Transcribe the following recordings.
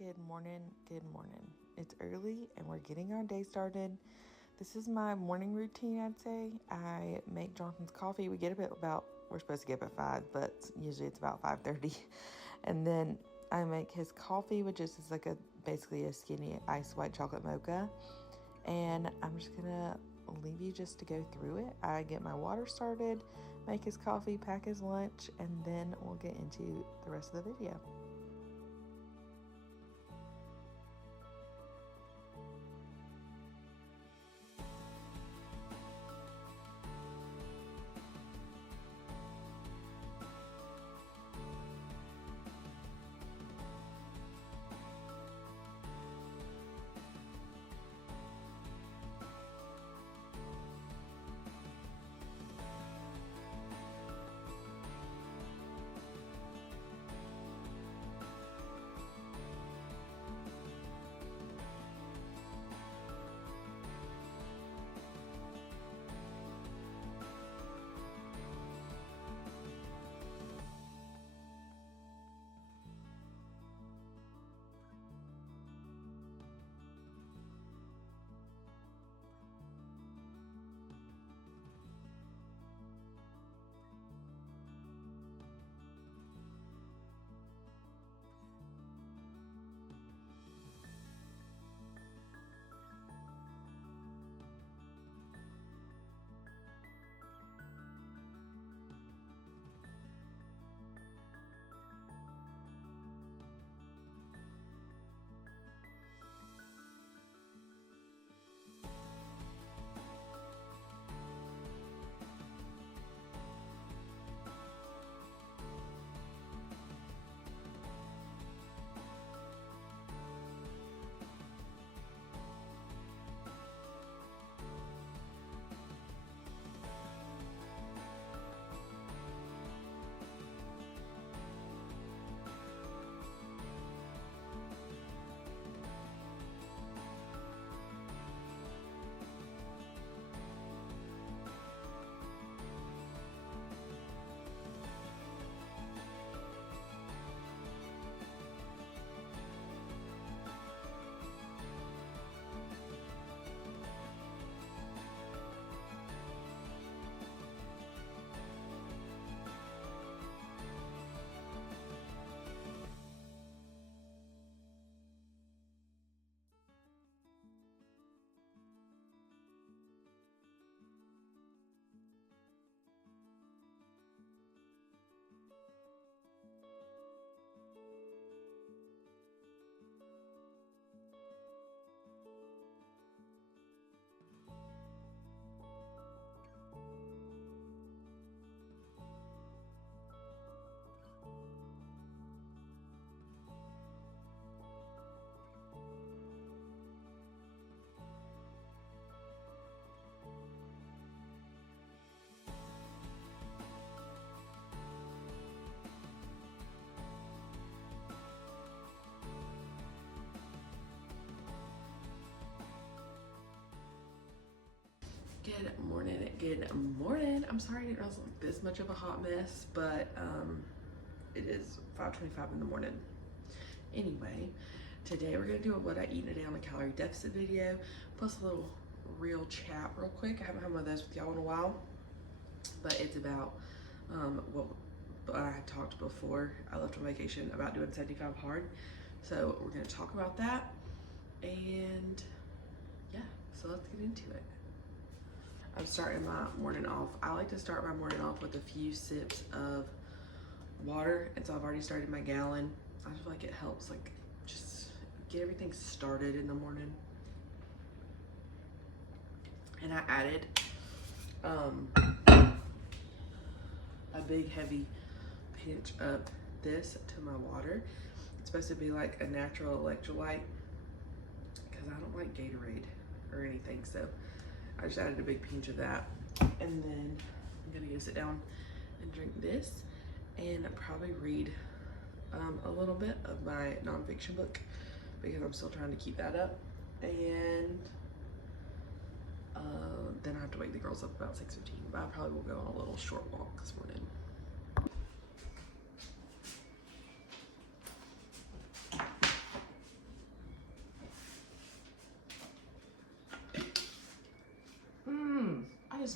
Good morning, good morning. It's early and we're getting our day started. This is my morning routine, I'd say. I make Johnson's coffee. We get up at we're supposed to get up at 5, but usually it's about 5:30. And then I make his coffee, which is just like basically a skinny iced white chocolate mocha. And I'm just gonna leave you just to go through it. I get my water started, make his coffee, pack his lunch, and then we'll get into the rest of the video. Good morning, good morning. I'm sorry I didn't realize like this much of a hot mess, but it is 5:25 in the morning. Anyway, today we're gonna do a what I eat in a day on a calorie deficit video, plus a little real chat real quick. I haven't had one of those with y'all in a while, but it's about what I had talked before I left on vacation about doing 75 hard. So we're gonna talk about that, and yeah, so let's get into it. I'm starting my morning off. I like to start my morning off with a few sips of water. And so I've already started my gallon. I just feel like it helps like just get everything started in the morning. And I added a big heavy pinch of this to my water. It's supposed to be like a natural electrolyte because I don't like Gatorade or anything. So I just added a big pinch of that, and then I'm gonna go sit down and drink this and probably read a little bit of my nonfiction book because I'm still trying to keep that up. And then I have to wake the girls up about 6:15, but I probably will go on a little short walk this morning.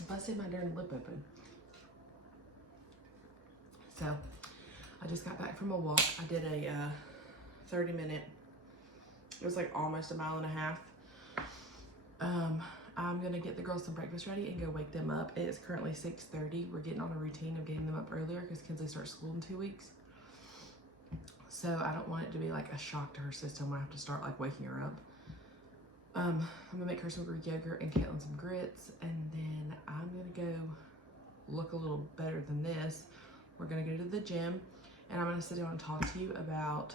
busted my darn lip open. So I just got back from a walk. I did a 30-minute, it was like almost a mile and a half. I'm gonna get the girls some breakfast ready and go wake them up. It is currently 6:30. We're getting on a routine of getting them up earlier because Kinsley starts school in 2 weeks. So I don't want it to be like a shock to her system when I have to start like waking her up. I'm gonna make her some Greek yogurt and Caitlin some grits, and then I'm gonna go look a little better than this. We're gonna go to the gym, and I'm gonna sit down and talk to you about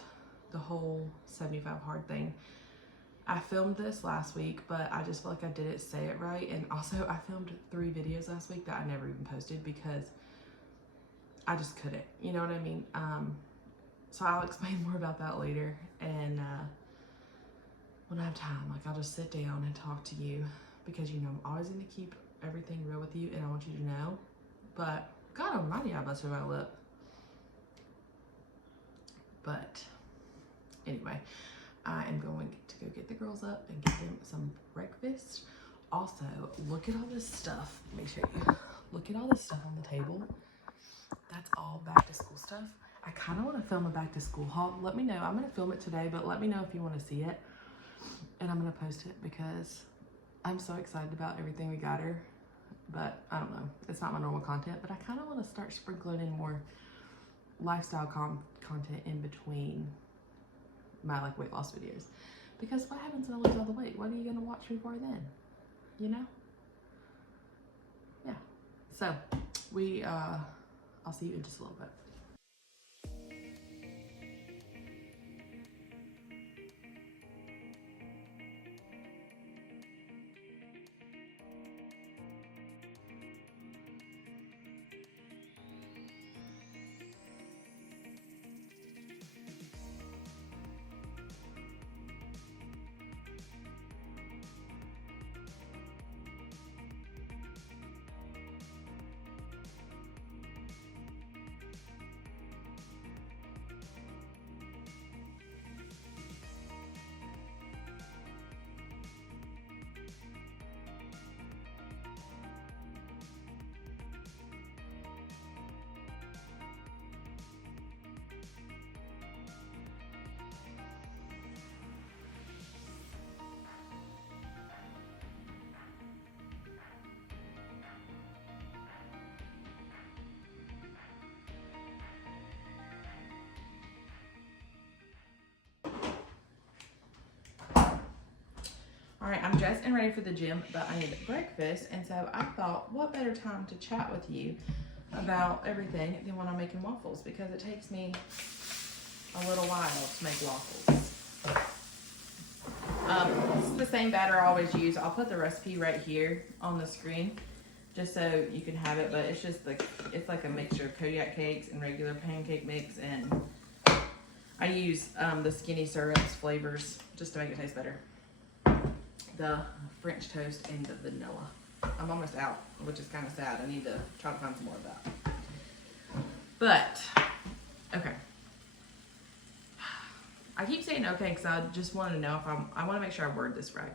the whole 75 hard thing. I filmed this last week, but I just feel like I didn't say it right. And also I filmed 3 videos last week that I never even posted because I just couldn't, you know what I mean? So I'll explain more about that later. And when I have time, like I'll just sit down and talk to you because, you know, I'm always gonna keep everything real with you and I want you to know. But God almighty, I busted my lip. But anyway, I am going to go get the girls up and get them some breakfast. Also, look at all this stuff. Let me show you. Look at all this stuff on the table. That's all back to school stuff. I kind of want to film a back to school haul. Let me know. I'm going to film it today, but let me know if you want to see it. And I'm going to post it because I'm so excited about everything we got her. But I don't know. It's not my normal content, but I kind of want to start sprinkling in more lifestyle content in between my like weight loss videos, because what happens when I lose all the weight? What are you gonna watch me for then? You know? Yeah. So I'll see you in just a little bit. All right, I'm dressed and ready for the gym, but I need breakfast. And so I thought, what better time to chat with you about everything than when I'm making waffles, because it takes me a little while to make waffles. This is the same batter I always use. I'll put the recipe right here on the screen just so you can have it, but it's just it's like a mixture of Kodiak cakes and regular pancake mix, and I use the skinny syrups flavors just to make it taste better. The French toast and the vanilla. I'm almost out, which is kind of sad. I need to try to find some more of that. But, okay. I keep saying okay because I just want to know if I want to make sure I word this right.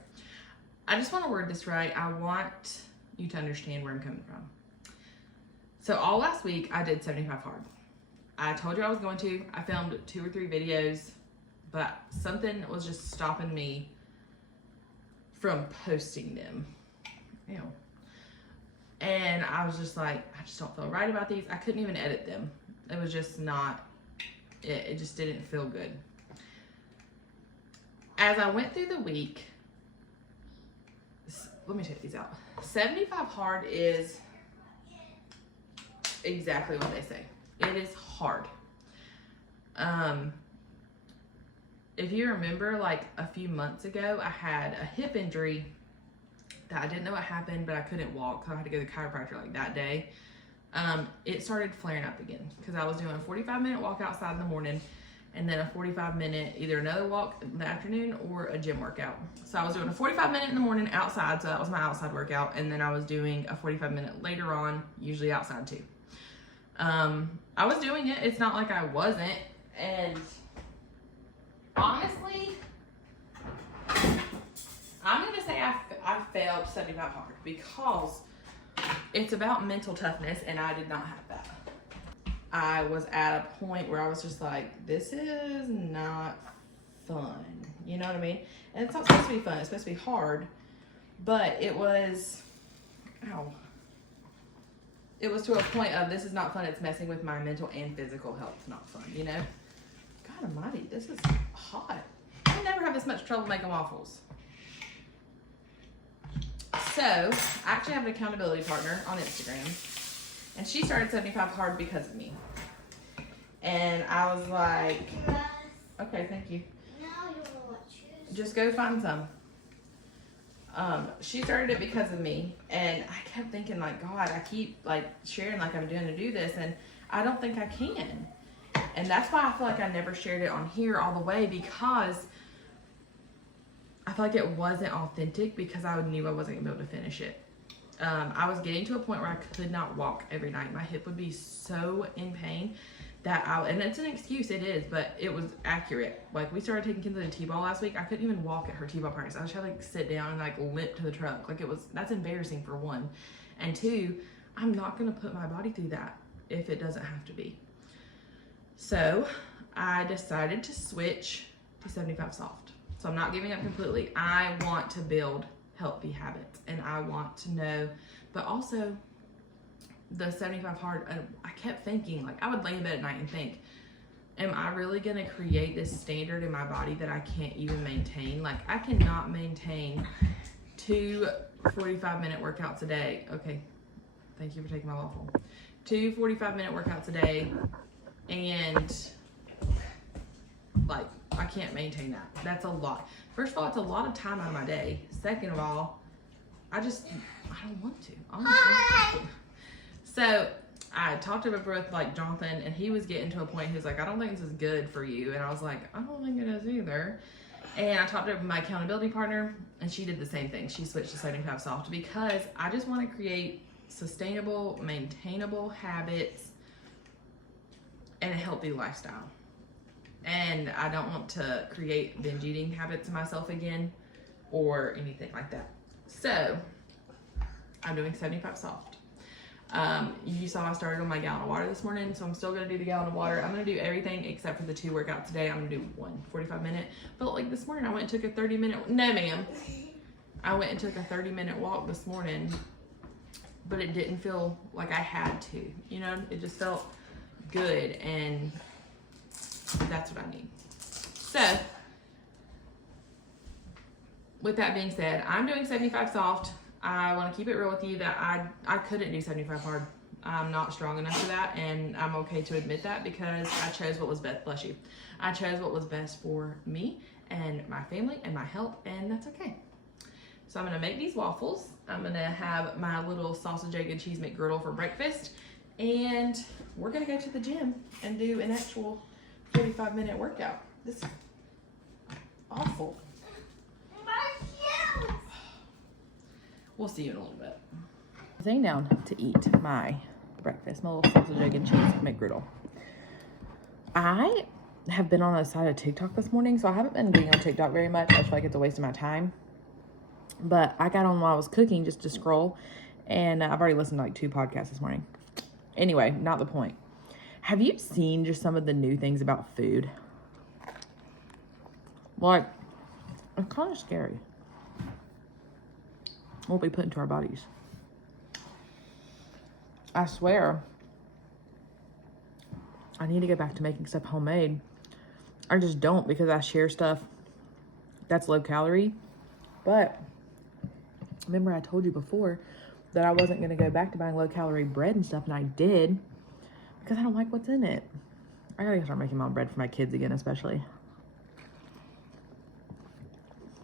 I just want to word this right. I want you to understand where I'm coming from. So all last week I did 75 hard. I told you I was going to. I filmed 2 or 3 videos, but something was just stopping me from posting them. Ew. And I was just like, I just don't feel right about these. I couldn't even edit them. It was just not, it just didn't feel good. As I went through the week, let me check these out. 75 hard is exactly what they say. It is hard. If you remember, like a few months ago, I had a hip injury that I didn't know what happened, but I couldn't walk, so I had to go to the chiropractor like that day. It started flaring up again because I was doing a 45-minute walk outside in the morning and then a 45-minute, either another walk in the afternoon or a gym workout. So I was doing a 45-minute in the morning outside, so that was my outside workout, and then I was doing a 45-minute later on, usually outside too. I was doing it. It's not like I wasn't, and honestly, I'm gonna say I failed 75 hard because it's about mental toughness, and I did not have that. I was at a point where I was just like, this is not fun. You know what I mean? And it's not supposed to be fun. It's supposed to be hard. But it was, it was to a point of, this is not fun. It's messing with my mental and physical health. Not fun, you know? God almighty, this is hot. I never have this much trouble making waffles. So, I actually have an accountability partner on Instagram. And she started 75 Hard because of me. And I was like, okay, thank you. Now you want to choose. Just go find some. She started it because of me. And I kept thinking, like, God, I keep, like, sharing like I'm doing to do this. And I don't think I can. And that's why I feel like I never shared it on here all the way, because I feel like it wasn't authentic, because I knew I wasn't gonna be able to finish it. I was getting to a point where I could not walk every night. My hip would be so in pain that and it's an excuse, it is, but it was accurate. Like, we started taking Kinsley to T-ball last week. I couldn't even walk at her T-ball practice. I just had to like sit down and like limp to the truck. Like, that's embarrassing for one. And two, I'm not gonna put my body through that if it doesn't have to be. So I decided to switch to 75 soft. So I'm not giving up completely. I want to build healthy habits, and I want to know, but also the 75 hard, I kept thinking, like, I would lay in bed at night and think, am I really going to create this standard in my body that I can't even maintain? Like, I cannot maintain 2 45-minute workouts a day. Okay, thank you for taking my waffle. 2 45-minute workouts a day, and like, I can't maintain that. That's a lot. First of all, it's a lot of time out of my day. Second of all, I don't want to, honestly. So I talked about with like Jonathan, and he was getting to a point, he was like, I don't think this is good for you. And I was like, I don't think it is either. And I talked to my accountability partner, and she did the same thing. She switched to 75 soft, because I just want to create sustainable, maintainable habits and a healthy lifestyle. And I don't want to create binge eating habits in myself again or anything like that. So I'm doing 75 soft. You saw I started on my gallon of water this morning, so I'm still gonna do the gallon of water. I'm gonna do everything except for the 2 workouts today. I'm gonna do 1 45-minute. But like this morning, I went and took a 30-minute, no ma'am. I went and took a 30-minute walk this morning, but it didn't feel like I had to, you know? It just felt good, and that's what I need. So, with that being said, I'm doing 75 soft. I want to keep it real with you that I couldn't do 75 hard. I'm not strong enough for that, and I'm okay to admit that, because I chose what was best. Bless you. I chose what was best for me and my family and my health, and that's okay. So I'm gonna make these waffles. I'm gonna have my little sausage, egg, and cheese McGriddle for breakfast, and we're gonna go to the gym and do an actual 45-minute workout. This is awful. We'll see you in a little bit. Sitting down to eat my breakfast, my little sausage, egg, and cheese McGriddle. I have been on a side of TikTok this morning, so I haven't been being on TikTok very much. I feel like it's a waste of my time. But I got on while I was cooking just to scroll, and I've already listened to like 2 podcasts this morning. Anyway, not the point. Have you seen just some of the new things about food? Like, it's kind of scary what we put into our bodies. I swear, I need to get back to making stuff homemade. I just don't, because I share stuff that's low calorie. But remember, I told you before that I wasn't going to go back to buying low calorie bread and stuff, and I did, because I don't like what's in it. I gotta start making my own bread for my kids again, especially.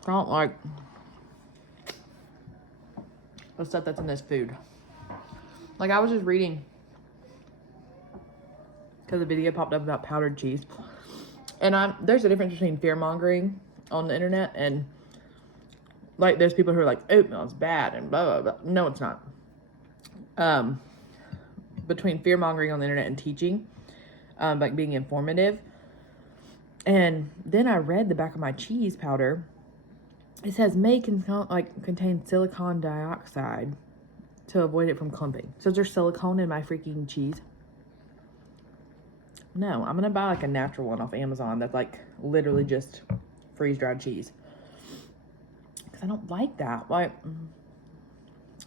I don't like the stuff that's in this food. Like, I was just reading, because a video popped up about powdered cheese, and there's a difference between fear mongering on the internet, and like, there's people who are like, oatmeal is bad and blah blah blah. No, it's not. Between fear mongering on the internet and teaching, like being informative. And then I read the back of my cheese powder. It says may contain silicon dioxide. to avoid it from clumping. So is there silicone in my freaking cheese? No, I'm gonna buy like a natural one off Amazon that's like literally just freeze-dried cheese. Because I don't like that. Like,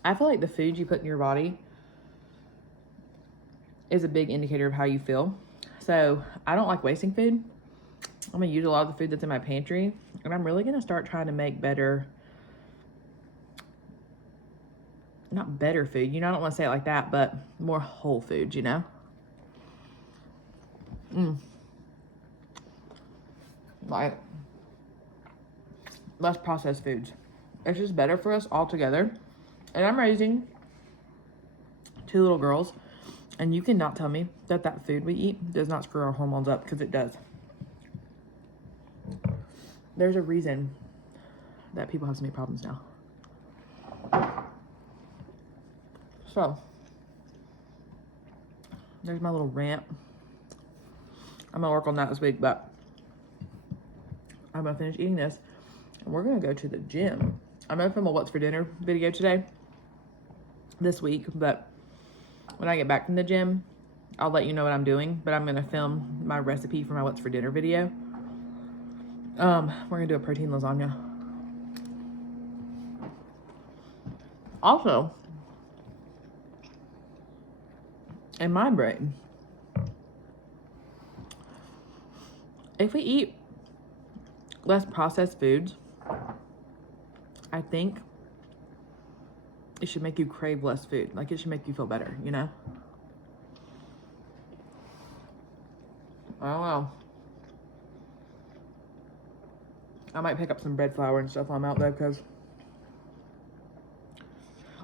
I feel like the food you put in your body is a big indicator of how you feel. So I don't like wasting food. I'm gonna use a lot of the food that's in my pantry, and I'm really gonna start trying to make better, not better food, you know, I don't want to say it like that, but more whole food, you know. Like less processed foods. It's just better for us all together. And I'm raising 2 little girls, and you cannot tell me that that food we eat does not screw our hormones up, because it does. There's a reason that people have so many problems now. So, there's my little rant. I'm gonna work on that this week, but I'm gonna finish eating this, and we're gonna go to the gym. I'm gonna film a what's for dinner video today, this week, but when I get back from the gym, I'll let you know what I'm doing, but I'm gonna film my recipe for my what's for dinner video. We're gonna do a protein lasagna. Also, in my brain, if we eat less processed foods, I think it should make you crave less food. Like, it should make you feel better, you know? I don't know. I might pick up some bread flour and stuff while I'm out there, because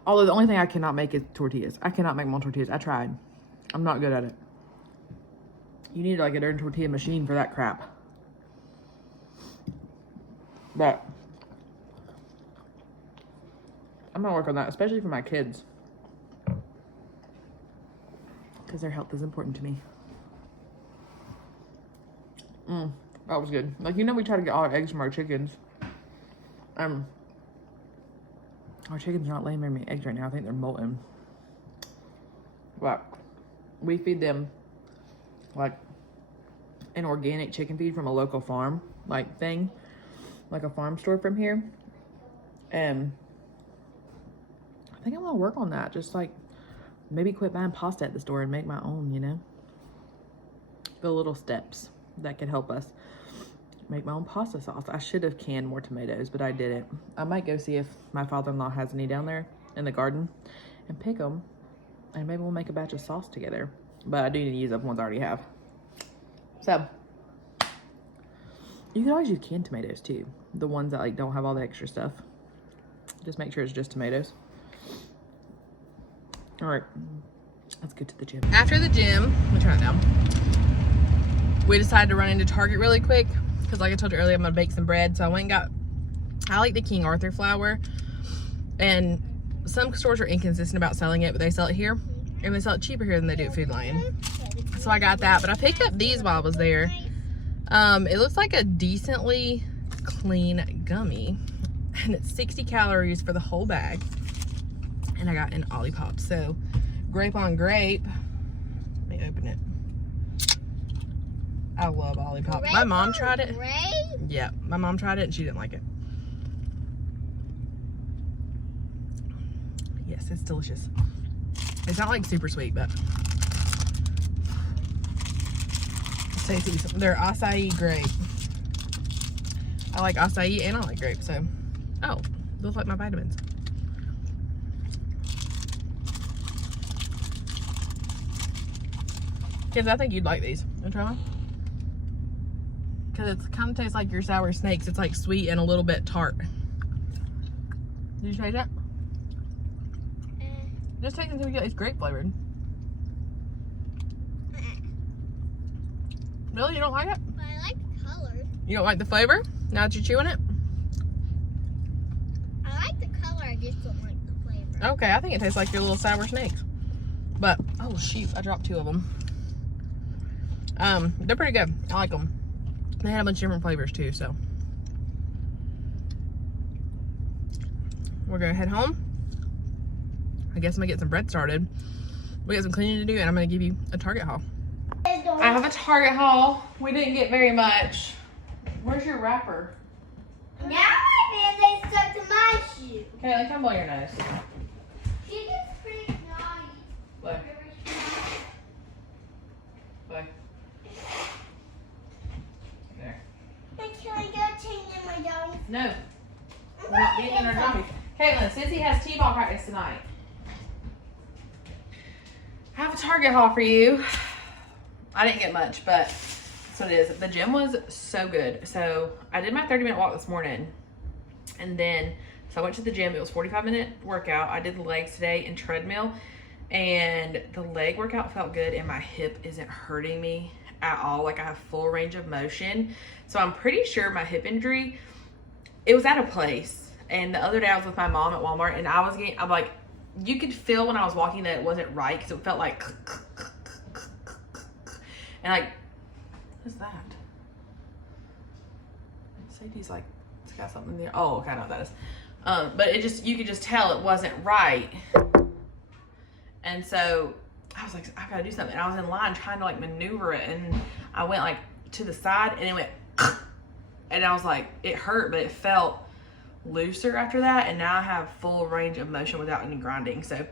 although the only thing I cannot make is tortillas. I cannot make more tortillas. I tried. I'm not good at it. You need like a darn tortilla machine for that crap. But I'm gonna work on that, especially for my kids, because their health is important to me. That was good. Like, you know, we try to get all our eggs from our chickens. Our chickens are not laying very many eggs right now. I think they're molting. But we feed them like an organic chicken feed from a local farm, like thing, like a farm store from here. And I think I'm gonna work on that. Just like maybe quit buying pasta at the store and make my own, you know? The little steps that could help us make my own pasta sauce. I should have canned more tomatoes, but I didn't. I might go see if my father-in-law has any down there in the garden and pick them, and maybe we'll make a batch of sauce together. But I do need to use up ones I already have. So you can always use canned tomatoes too, the ones that like don't have all the extra stuff. Just make sure it's just tomatoes. All right, let's get to the gym. After the gym, let me turn it down. We decided to run into Target really quick, because like I told you earlier, I'm gonna bake some bread. So I went and got, I like the King Arthur flour, and some stores are inconsistent about selling it, but they sell it here, and they sell it cheaper here than they do at Food Lion. So I got that, but I picked up these while I was there. It looks like a decently clean gummy, and it's 60 calories for the whole bag, and I got an Olipop. So grape on grape. Let me open it. I love Olipop. My mom tried it. Yeah, my mom tried it and she didn't like it. Yes, it's delicious. It's not like super sweet, but it's tasty. They're acai grape. I like acai and I like grape, so. Oh, those like my vitamins. Kids, I think you'd like these. You want to try one? Because it kind of tastes like your sour snakes. It's like sweet and a little bit tart. Did you taste that? Just taste it until you get, it's grape flavored. Really? You don't like it? But I like the color. You don't like the flavor? Now that you're chewing it? I like the color, I just don't like the flavor. Okay, I think it tastes like your little sour snakes. But, oh shoot, I dropped 2 of them. They're pretty good. I like them. They had a bunch of different flavors too, so. We're gonna head home. I guess I'm gonna get some bread started. We got some cleaning to do, and I'm gonna give you a Target haul. I have a Target haul. We didn't get very much. Where's your wrapper? Now my band-aid stuck to my shoe. Okay, come blow your nose. She gets pretty naughty. Look. Look. There. Can I go change in my dog? No. We're not beating our zombies. Caitlin, Sissy has t-ball practice tonight. I have a Target haul for you. I didn't get much, but that's what it is. The gym was so good. So I did my 30-minute walk this morning. And then, so I went to the gym. It was a 45-minute workout. I did the legs today and treadmill. And the leg workout felt good, and my hip isn't hurting me at all. Like, I have full range of motion. So I'm pretty sure my hip injury, it was at a place. And the other day I was with my mom at Walmart, and I'm like, you could feel when I was walking that it wasn't right, because it felt like, and like, what's that? Sadie's like, it's got something there. Oh, okay, I know what that is. But it just, you could just tell it wasn't right. And so I was like, I gotta do something. And I was in line trying to like maneuver it, and I went like to the side, and it went, and I was like, it hurt, but it felt looser after that, and now I have full range of motion without any grinding. So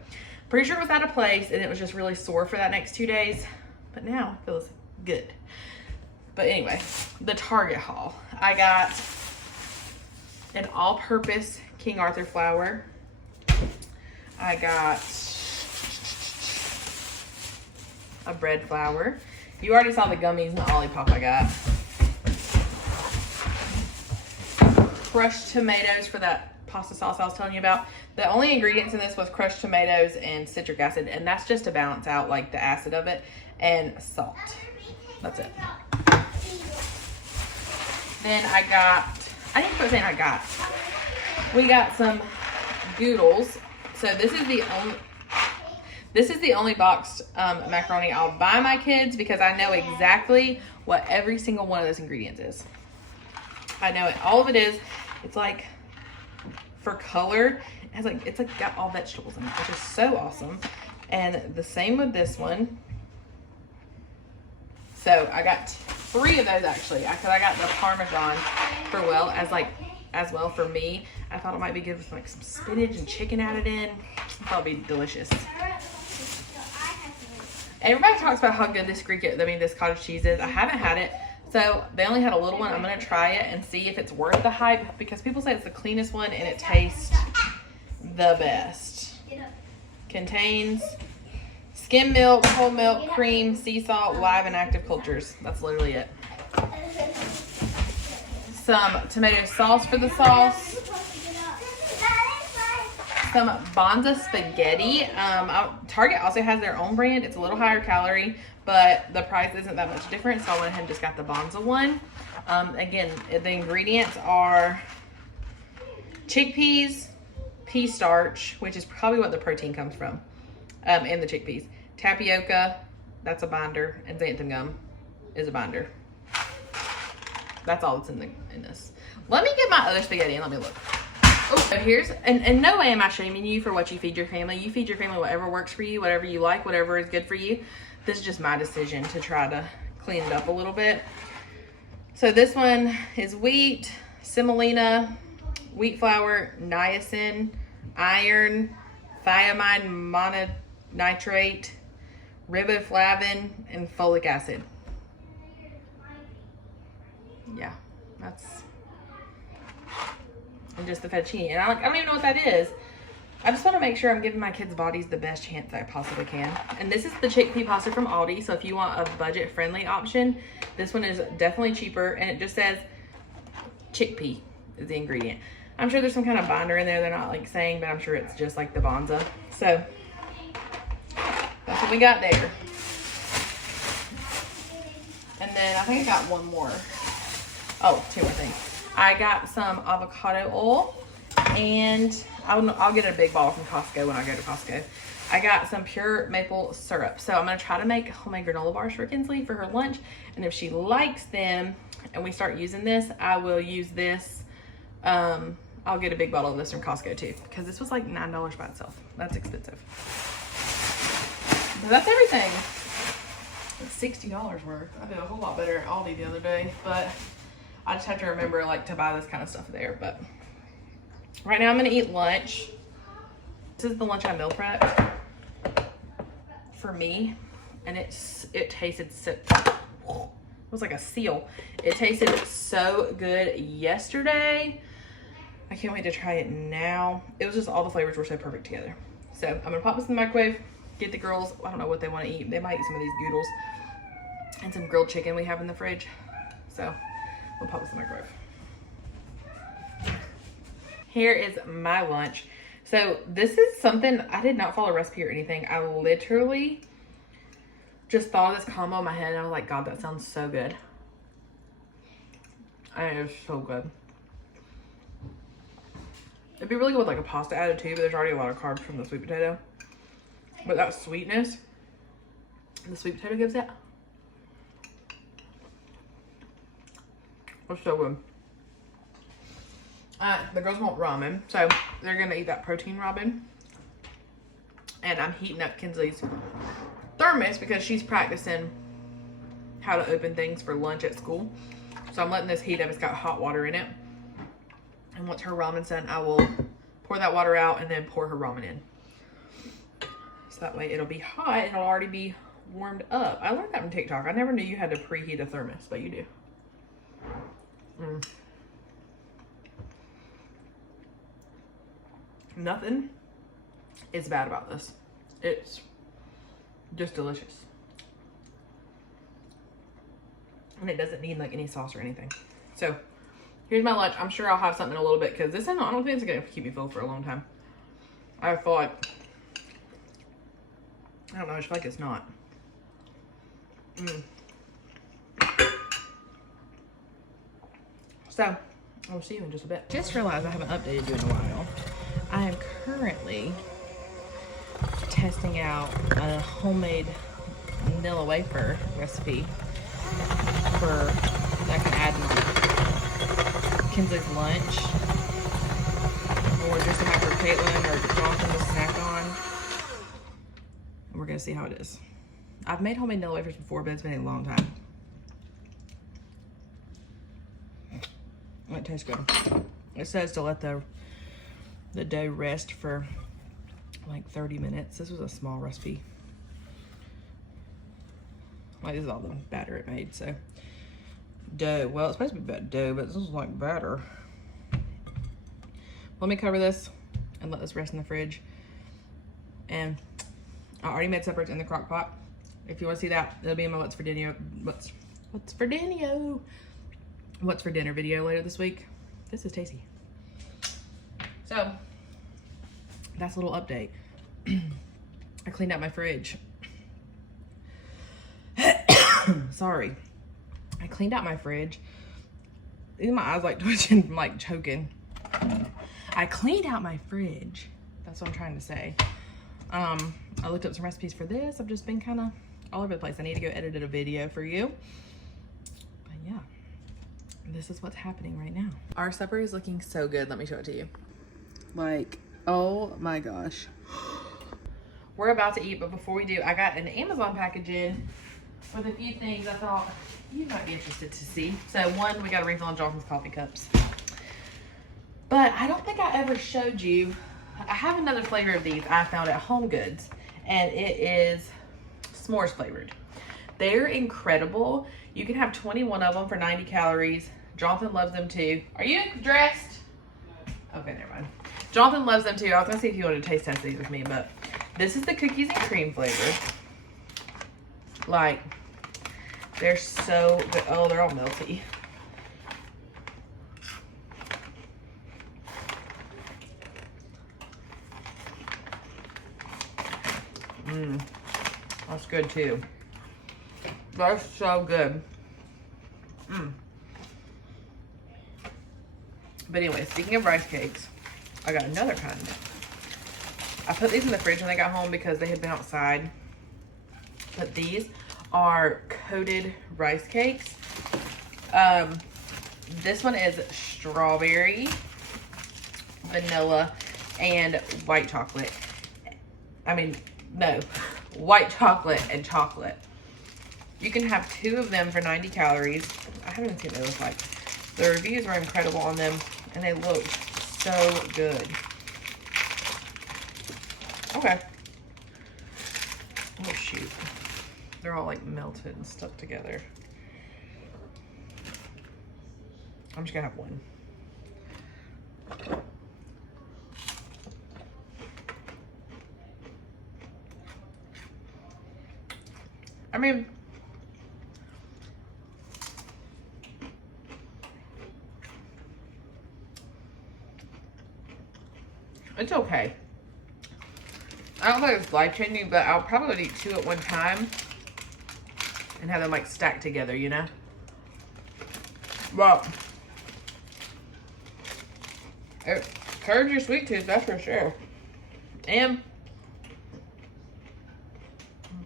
pretty sure it was out of place, and it was just really sore for that next 2 days, but now it feels good. But anyway, the Target haul. I got an all-purpose King Arthur flour. I got a bread flour. You already saw the gummies and the Olipop I got. Crushed tomatoes for that pasta sauce I was telling you about. The only ingredients in this was crushed tomatoes and citric acid, and that's just to balance out like the acid of it, and salt. That's it. Then we got some Goodles. So this is the only boxed macaroni I'll buy my kids, because I know exactly what every single one of those ingredients is. I know it. All of it is. It's like for color. It's like got all vegetables in it, which is so awesome. And the same with this one. So I got 3 of those actually, because I got the Parmesan as well for me. I thought it might be good with like some spinach and chicken added in. I thought it'd be delicious. Everybody talks about how good this cottage cheese is. I haven't had it. So they only had a little one. I'm going to try it and see if it's worth the hype, because people say it's the cleanest one and it tastes the best. Contains skim milk, whole milk, cream, sea salt, live and active cultures. That's literally it. Some tomato sauce for the sauce. Some Bonza spaghetti. Target also has their own brand. It's a little higher calorie, but the price isn't that much different, so I went ahead and just got the Bonza one. Again, the ingredients are chickpeas, pea starch, which is probably what the protein comes from, in the chickpeas. Tapioca, that's a binder, and xanthan gum is a binder. That's all that's in this. Let me get my other spaghetti and let me look. Oh, so here's, and no way am I shaming you for what you feed your family. You feed your family whatever works for you, whatever you like, whatever is good for you. This is just my decision to try to clean it up a little bit. So this one is wheat, semolina, wheat flour, niacin, iron, thiamine mononitrate, riboflavin, and folic acid. Yeah, that's, and just the fettuccine. And I don't even know what that is. I just want to make sure I'm giving my kids' bodies the best chance I possibly can. And this is the chickpea pasta from Aldi. So if you want a budget-friendly option, this one is definitely cheaper. And it just says chickpea is the ingredient. I'm sure there's some kind of binder in there they're not like saying, but I'm sure it's just like the Bonza. So that's what we got there. And then I think I got one more. Oh, 2 more things. I got some avocado oil, and I'll get a big bottle from Costco when I go to Costco. I got some pure maple syrup. So I'm going to try to make homemade granola bars for Kinsley for her lunch. And if she likes them and we start using this, I will use this. I'll I'll get a big bottle of this from Costco too, because this was like $9 by itself. That's expensive. But that's everything. It's $60 worth. I did a whole lot better at Aldi the other day, but I just have to remember like to buy this kind of stuff there. But right now I'm gonna eat lunch. This is the lunch I meal prepped for me, and it tasted so, it was like a seal. It tasted so good yesterday. I can't wait to try it now. It was just all the flavors were so perfect together. So I'm gonna pop this in the microwave, get the girls, I don't know what they want to eat. They might eat some of these noodles and some grilled chicken we have in the fridge. So we'll pop this in the microwave. Here is my lunch. So this is something, I did not follow a recipe or anything. I literally just thought of this combo in my head and I was like, God, that sounds so good. And it is so good. It'd be really good with like a pasta added too, but there's already a lot of carbs from the sweet potato. But that sweetness the sweet potato gives it, it's so good. The girls want ramen, so they're gonna eat that protein ramen. And I'm heating up Kinsley's thermos because she's practicing how to open things for lunch at school. So I'm letting this heat up. It's got hot water in it. And once her ramen's done, I will pour that water out and then pour her ramen in. So that way it'll be hot and it'll already be warmed up. I learned that from TikTok. I never knew you had to preheat a thermos, but you do. Nothing is bad about this. It's just delicious. And it doesn't need like any sauce or anything. So here's my lunch. I'm sure I'll have something in a little bit because this, I don't think it's gonna keep me full for a long time. I feel like, I don't know, I just feel like it's not. So I'll see you in just a bit. Just realized I haven't updated you in a while. I am currently testing out a homemade vanilla wafer recipe for that I can add in like Kinsley's lunch, or just to have for Caitlin or Jonathan to snack on. And we're gonna see how it is. I've made homemade vanilla wafers before, but it's been a long time. It tastes good. It says to let the dough rest for like 30 minutes. This was a small recipe. Like, this is all the batter it made, so. Dough, well, it's supposed to be about dough, but this is like batter. Let me cover this and let this rest in the fridge. And I already made separates in the crock pot. If you want to see that, it'll be in my what's for dinner video later this week. This is tasty. So that's a little update. I cleaned out my fridge. Sorry. I cleaned out my fridge. Even my eyes like twitching, I'm like choking. I cleaned out my fridge. That's what I'm trying to say. I looked up some recipes for this. I've just been kind of all over the place. I need to go edit a video for you. But yeah, this is what's happening right now. Our supper is looking so good. Let me show it to you. Like, oh my gosh. We're about to eat, but before we do, I got an Amazon package in with a few things I thought you might be interested to see. So one, we got a refill on Jonathan's coffee cups. But I don't think I ever showed you, I have another flavor of these I found at Home Goods, and it is s'mores flavored. They're incredible. You can have 21 of them for 90 calories. Jonathan loves them too. Are you dressed? Okay, never mind. Jonathan loves them too. I was gonna see if you wanted to taste test these with me, but this is the cookies and cream flavor. Like, they're so good. Oh, they're all melty. That's good too. That's so good. But anyway, speaking of rice cakes, I got another kind. I put these in the fridge when I got home because they had been outside. But these are coated rice cakes. This one is strawberry. vanilla, and white chocolate. I mean, no, white chocolate and chocolate. You can have 2 of them for 90 calories. I haven't even seen what they look like. The reviews were incredible on them, and they look so good. Okay. Oh, shoot. They're all like melted and stuck together. I'm just gonna have one. I mean, it's okay. I don't think it's life-changing, but I'll probably eat 2 at one time and have them like stacked together, you know? Well, it curbs your sweet tooth, that's for sure. And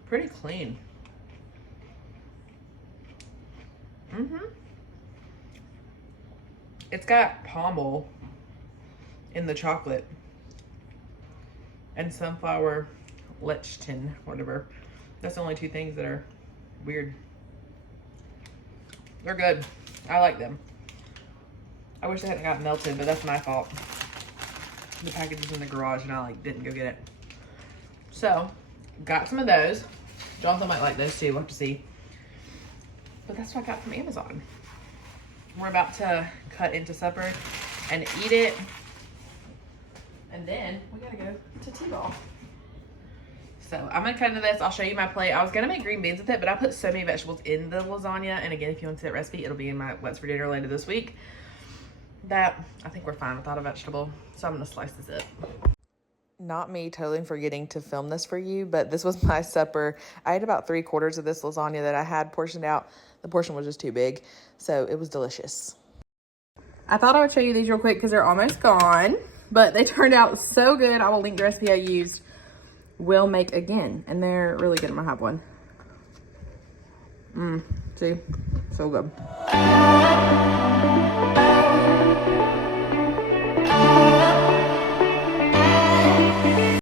pretty clean. It's got pommel in the chocolate and sunflower lecithin, whatever. That's the only 2 things that are weird. They're good. I like them. I wish they hadn't got melted, but that's my fault. The package was in the garage and I like didn't go get it. So, got some of those. Jonathan might like those too, we'll have to see. But that's what I got from Amazon. We're about to cut into supper and eat it. And then we gotta go to T-ball. So I'm gonna cut into this. I'll show you my plate. I was gonna make green beans with it, but I put so many vegetables in the lasagna. And again, if you want to see that recipe, it'll be in my What's for Dinner later this week. That I think we're fine without a vegetable. So I'm gonna slice this up. Not me totally forgetting to film this for you, but this was my supper. I ate about 3/4 of this lasagna that I had portioned out. The portion was just too big, so it was delicious. I thought I would show you these real quick because they're almost gone, but they turned out so good. I will link the recipe I used. Will make again, and they're really good. I'm gonna have one. See, so good.